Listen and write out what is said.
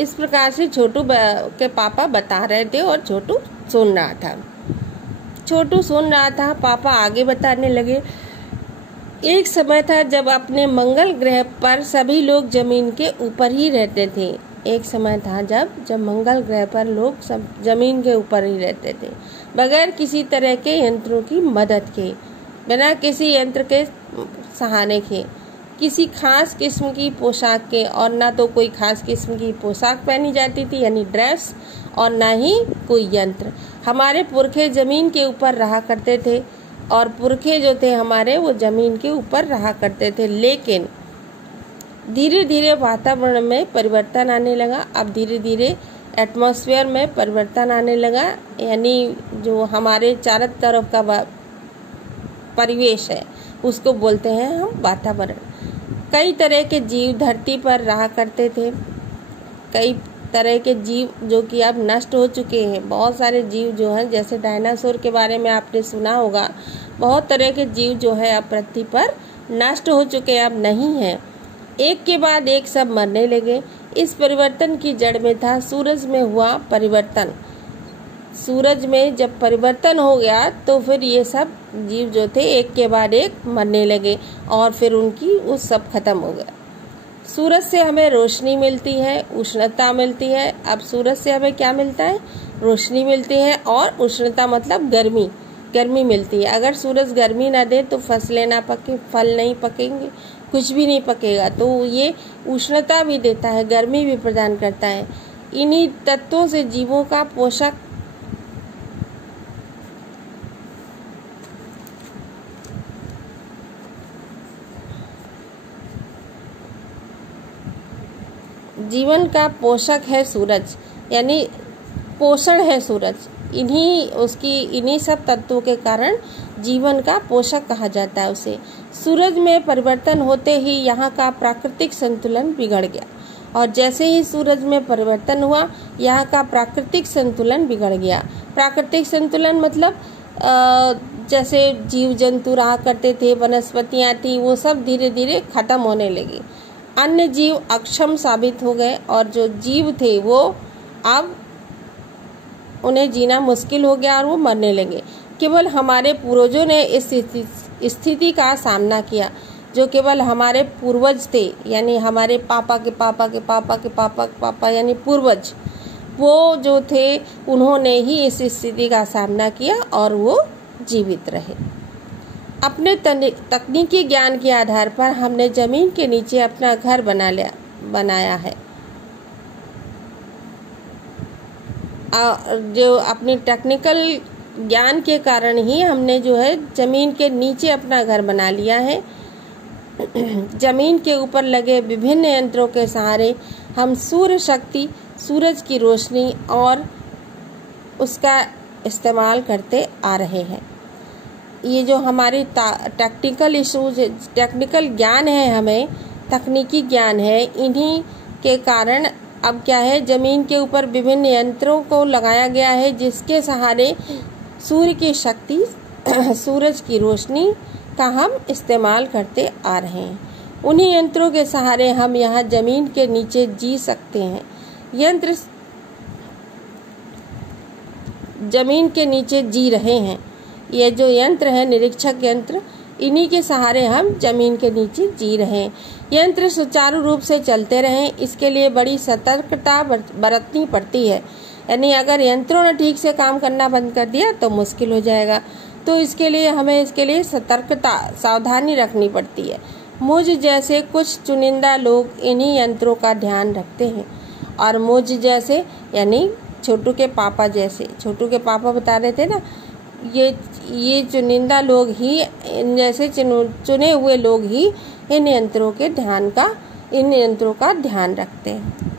इस प्रकार से छोटू के पापा बता रहे थे और छोटू सुन रहा था। छोटू सुन रहा था, पापा आगे बताने लगे। एक समय था जब अपने मंगल ग्रह पर सभी लोग जमीन के ऊपर ही रहते थे। एक समय था जब मंगल ग्रह पर लोग सब जमीन के ऊपर ही रहते थे, बगैर किसी तरह के यंत्रों की मदद के, बिना किसी यंत्र के सहारे के, किसी खास किस्म की पोशाक के, और ना तो कोई खास किस्म की पोशाक पहनी जाती थी यानी ड्रेस, और ना ही कोई यंत्र। हमारे पुरखे जमीन के ऊपर रहा करते थे, और पुरखे जो थे हमारे वो जमीन के ऊपर रहा करते थे। लेकिन धीरे धीरे वातावरण में परिवर्तन आने लगा। अब धीरे धीरे एटमॉस्फेयर में परिवर्तन आने लगा, यानी जो हमारे चारों तरफ का परिवेश है उसको बोलते हैं हम वातावरण। कई तरह के जीव धरती पर रहा करते थे। कई तरह के जीव जो कि अब नष्ट हो चुके हैं। बहुत सारे जीव जो हैं, जैसे डायनासोर के बारे में आपने सुना होगा, बहुत तरह के जीव जो है अब पृथ्वी पर नष्ट हो चुके, अब नहीं है। एक के बाद एक सब मरने लगे। इस परिवर्तन की जड़ में था सूरज में हुआ परिवर्तन। सूरज में जब परिवर्तन हो गया तो फिर ये सब जीव जो थे एक के बाद एक मरने लगे, और फिर उनकी वो सब खत्म हो गया। सूरज से हमें रोशनी मिलती है, उष्णता मिलती है। अब सूरज से हमें क्या मिलता है? रोशनी मिलती है, और उष्णता मतलब गर्मी मिलती है। अगर सूरज गर्मी ना दे तो फसलें ना पके, फल नहीं पकेंगे, कुछ भी नहीं पकेगा। तो ये उष्णता भी देता है, गर्मी भी प्रदान करता है। इन्हीं तत्वों से जीवों का पोषक जीवन का पोषक है सूरज, यानी पोषण है सूरज। इन्हीं सब तत्वों के कारण जीवन का पोषक कहा जाता है उसे। सूरज में परिवर्तन होते ही यहाँ का प्राकृतिक संतुलन बिगड़ गया, और जैसे ही सूरज में परिवर्तन हुआ यहाँ का प्राकृतिक संतुलन बिगड़ गया। प्राकृतिक संतुलन मतलब जैसे जीव जंतु रहा करते थे, वनस्पतियाँ थी, वो सब धीरे धीरे खत्म होने लगी। अन्य जीव अक्षम साबित हो गए, और जो जीव थे वो अब उन्हें जीना मुश्किल हो गया और वो मरने लगे। केवल हमारे पूर्वजों ने इस स्थिति का सामना किया। जो केवल हमारे पूर्वज थे, यानी हमारे पापा के पापा के पापा के पापा के पापा यानी पूर्वज, वो जो थे उन्होंने ही इस स्थिति का सामना किया और वो जीवित रहे। अपने तकनीकी ज्ञान के आधार पर हमने जमीन के नीचे अपना घर बनाया है। जो अपनी टेक्निकल ज्ञान के कारण ही हमने जो है जमीन के नीचे अपना घर बना लिया है। जमीन के ऊपर लगे विभिन्न यंत्रों के सहारे हम सूर्य शक्ति, सूरज की रोशनी और उसका इस्तेमाल करते आ रहे हैं। ये जो हमारी टेक्निकल ज्ञान है, हमें तकनीकी ज्ञान है, इन्हीं के कारण अब क्या है, जमीन के ऊपर विभिन्न यंत्रों को लगाया गया है जिसके सहारे सूर्य की शक्ति, सूरज की रोशनी का हम इस्तेमाल करते आ रहे हैं। उन्हीं यंत्रों के सहारे हम यहाँ जमीन के नीचे जी सकते हैं। यंत्र जमीन के नीचे जी रहे हैं। ये जो यंत्र है, निरीक्षक यंत्र, इन्हीं के सहारे हम जमीन के नीचे जी रहे हैं। यंत्र सुचारू रूप से चलते रहें, इसके लिए बड़ी सतर्कता बरतनी पड़ती है। यानी अगर यंत्रों ने ठीक से काम करना बंद कर दिया तो मुश्किल हो जाएगा। तो इसके लिए हमें सतर्कता, सावधानी रखनी पड़ती है। मुझ जैसे कुछ चुनिंदा लोग इन्हीं यंत्रों का ध्यान रखते हैं, और मुझ जैसे यानी छोटू के पापा जैसे, छोटू के पापा बता रहे थे ना, ये चुनिंदा लोग ही, जैसे चुने हुए लोग ही इन यंत्रों का ध्यान रखते हैं।